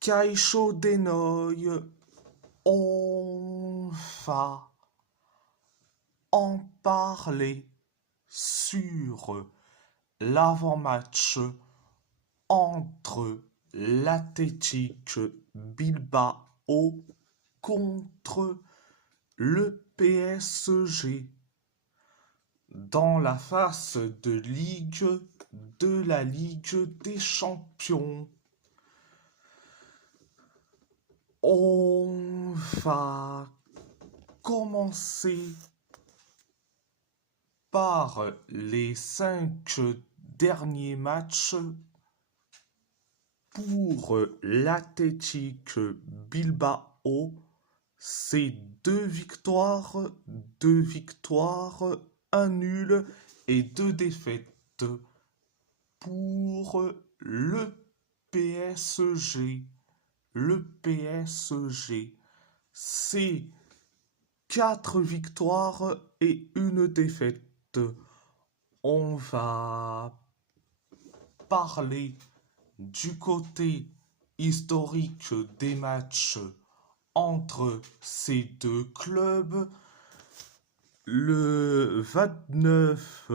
Caïcho Denoy, on va en parler sur l'avant-match entre l'Athletic Bilbao contre le PSG dans la phase de la Ligue des Champions. On va commencer par les 5 derniers matchs pour l'Athletic Bilbao. C'est 2 victoires, 1 nul et 2 défaites. Pour le PSG, c'est 4 victoires et 1 défaite. On va parler du côté historique des matchs entre ces deux clubs. Le 29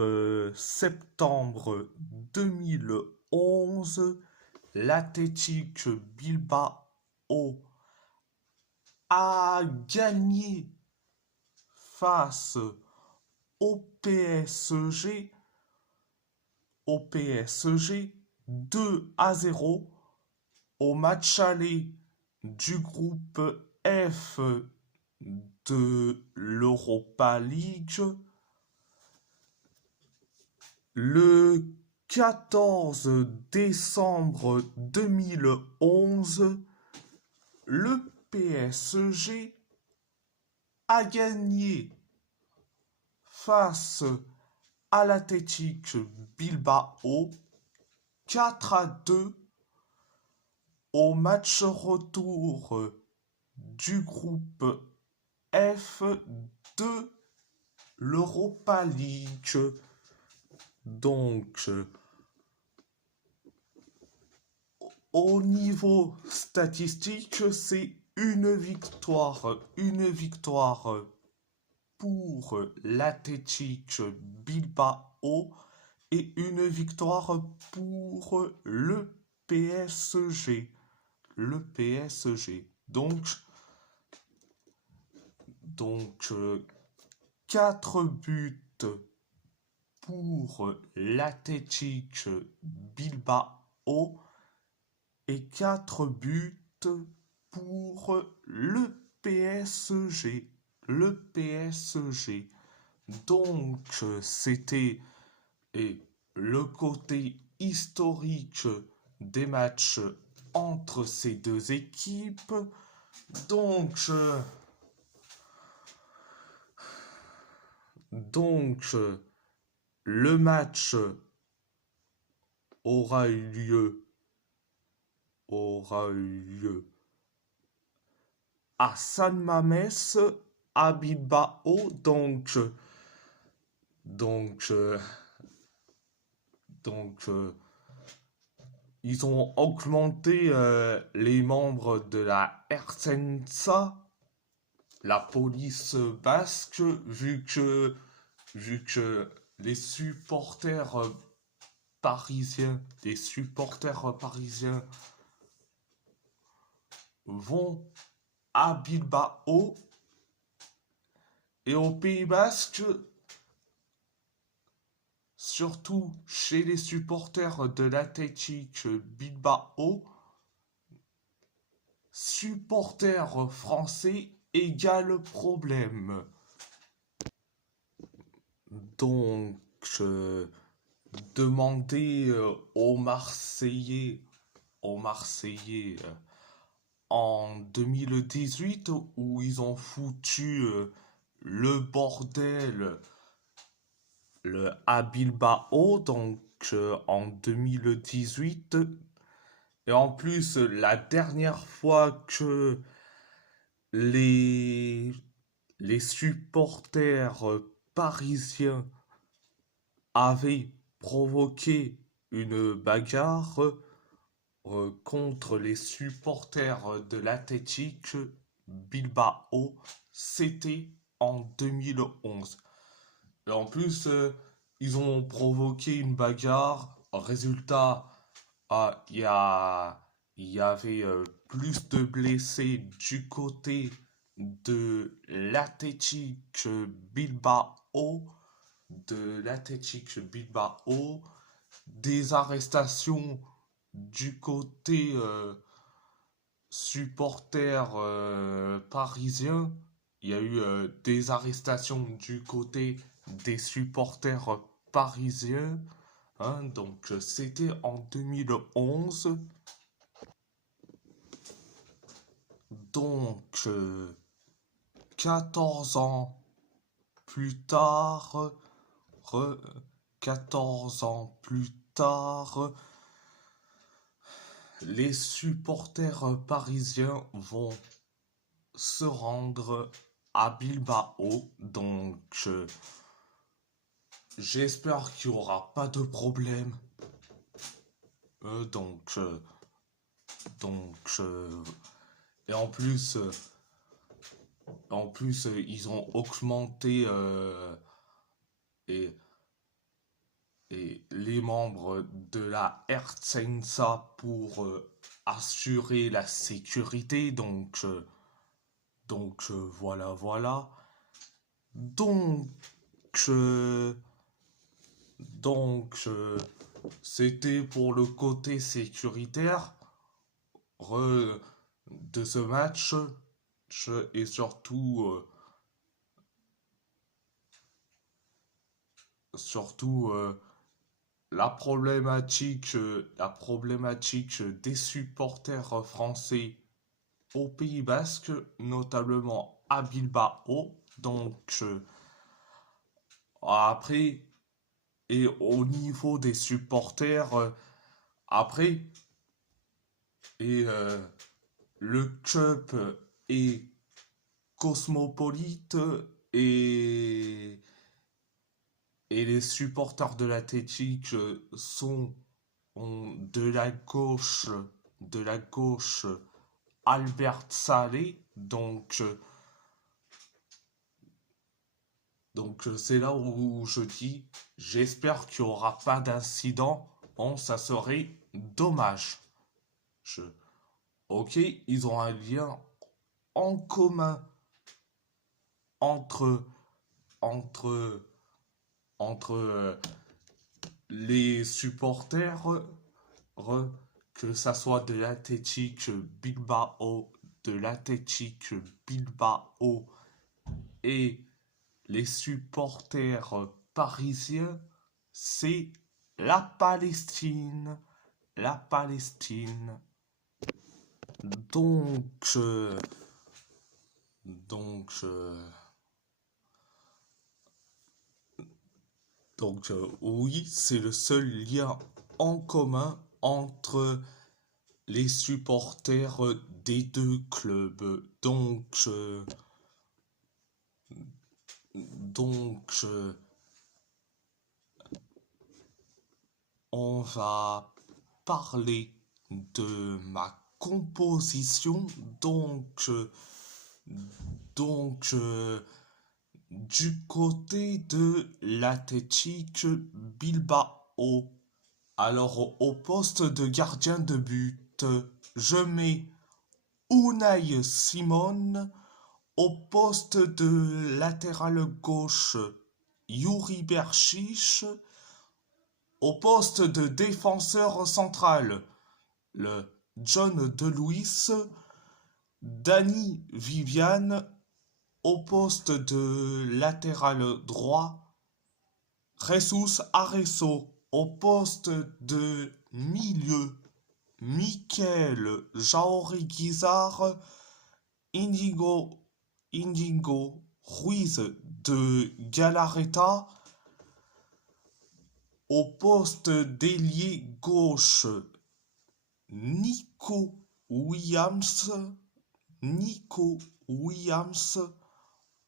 septembre 2011, l'Athletic Bilbao a gagné face au PSG 2-0 au match aller du groupe F de l'Europa League. Le 14 décembre 2011, le PSG a gagné face à l'Athletic Bilbao 4-2 au match retour du groupe F de l'Europa League. Donc, au niveau statistique, c'est une victoire pour l'Athletic Bilbao et une victoire pour le PSG. Donc 4 buts pour l'Athletic Bilbao et 4 buts pour le PSG. Donc c'était le côté historique des matchs entre ces deux équipes. Donc le match aura eu lieu à San Mamés, à Bilbao. Donc ils ont augmenté les membres de la Ertzaintza, la police basque, vu que les supporters parisiens vont à Bilbao et au Pays Basque, surtout chez les supporters de l'Athletic Bilbao, supporters français égale problème. Donc, demandez aux Marseillais en 2018 où ils ont foutu le bordel à Bilbao, donc en 2018. Et en plus, la dernière fois que les supporters parisiens avaient provoqué une bagarre, contre les supporters de l'Athletic Bilbao. C'était en 2011. Et en plus, ils ont provoqué une bagarre. Résultat, ah, il y avait plus de blessés du côté de l'Athletic Bilbao, des arrestations du côté supporters parisiens. Il y a eu des arrestations du côté des supporters parisiens. Hein, donc c'était en 2011. Donc 14 ans plus tard, re- 14 ans plus tard, les supporters parisiens vont se rendre à Bilbao. Donc j'espère qu'il n'y aura pas de problème. Euh, donc, euh, donc, et en plus, ils ont augmenté et, et les membres de la Ertzaintza pour assurer la sécurité. Voilà, voilà. Donc, euh, donc, c'était pour le côté sécuritaire de ce match et surtout la problématique des supporters français au Pays Basque, notamment à Bilbao. Donc après, et au niveau des supporters, après, et le club est cosmopolite et, et les supporters de l'Athletic sont de la gauche Albert Salé. Donc c'est là où je dis, j'espère qu'il n'y aura pas d'incident. Bon, ça serait dommage. Je- ok, ils ont un lien en commun entre, entre, entre les supporters, que ça soit de l'Athletic Bilbao et les supporters parisiens, c'est la Palestine. La Palestine. Donc, euh, donc, euh, oui, c'est le seul lien en commun entre les supporters des deux clubs. Donc, on va parler de ma composition. Donc, du côté de l'Athletic Bilbao, alors au poste de gardien de but, je mets Unai Simon. Au poste de latéral gauche, Yuri Berchiche. Au poste de défenseur central, le John DeLuis. Danny Viviane. Au poste de latéral droit, Jesus Areso. Au poste de milieu, Michael Jaori Guizard. Indigo Ruiz de Galarreta. Au poste d'ailier gauche, Nico Williams. Nico Williams.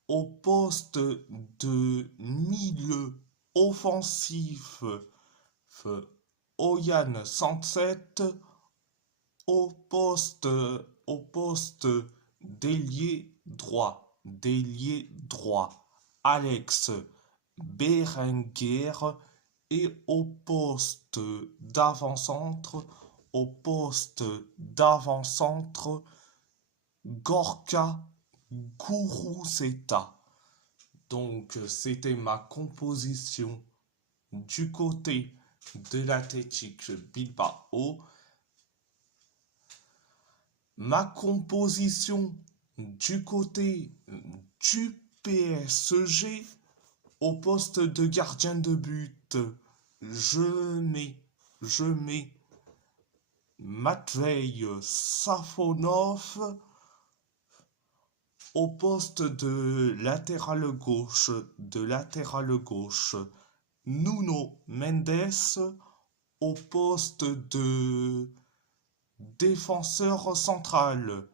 Au poste de milieu offensif, Oyan Sanset. au poste d'ailier droit, Alex Berenguer et au poste d'avant-centre, Gorka Guruzeta. Donc, c'était ma composition du côté de l'Athletic Bilbao. Ma composition du côté du PSG au poste de gardien de but. Je mets Matvei Safonov au poste de latéral gauche, Nuno Mendes au poste de défenseur central,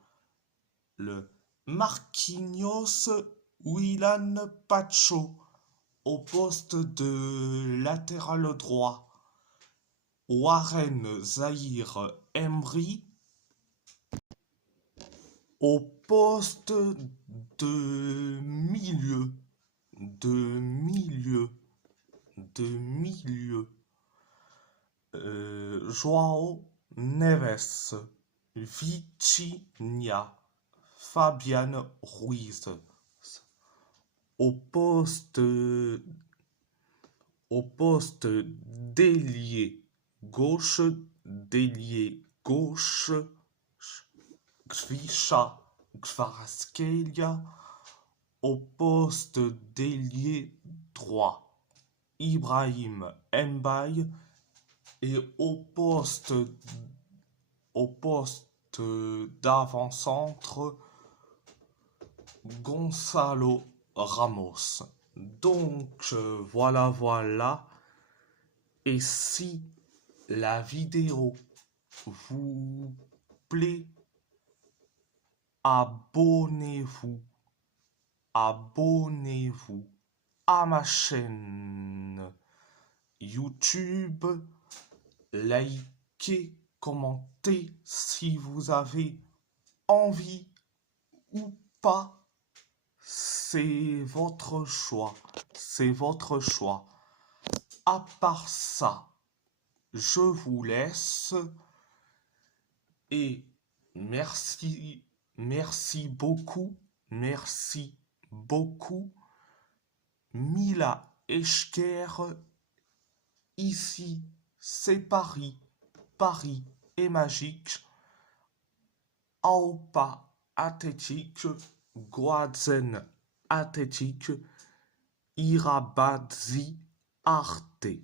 le Marquinhos Willan Pacho au poste de latéral droit, Warren Zahir Emery au poste de milieu, Joao Neves, Vitinha, Fabian Ruiz. Au poste d'ailier gauche, Grisha Kvaratskhelia. Au poste d'ailier droit, Ibrahim Mbaye. Et au poste d'avant-centre, Gonzalo Ramos. Donc voilà. Et si la vidéo vous plaît, abonnez-vous à ma chaîne YouTube. Likez, commentez si vous avez envie ou pas. C'est votre choix. À part ça, je vous laisse et merci beaucoup. Mila Eschker, ici c'est Paris est magique. Aupa Athletic, Goazen Athletic, Irabazi Arte.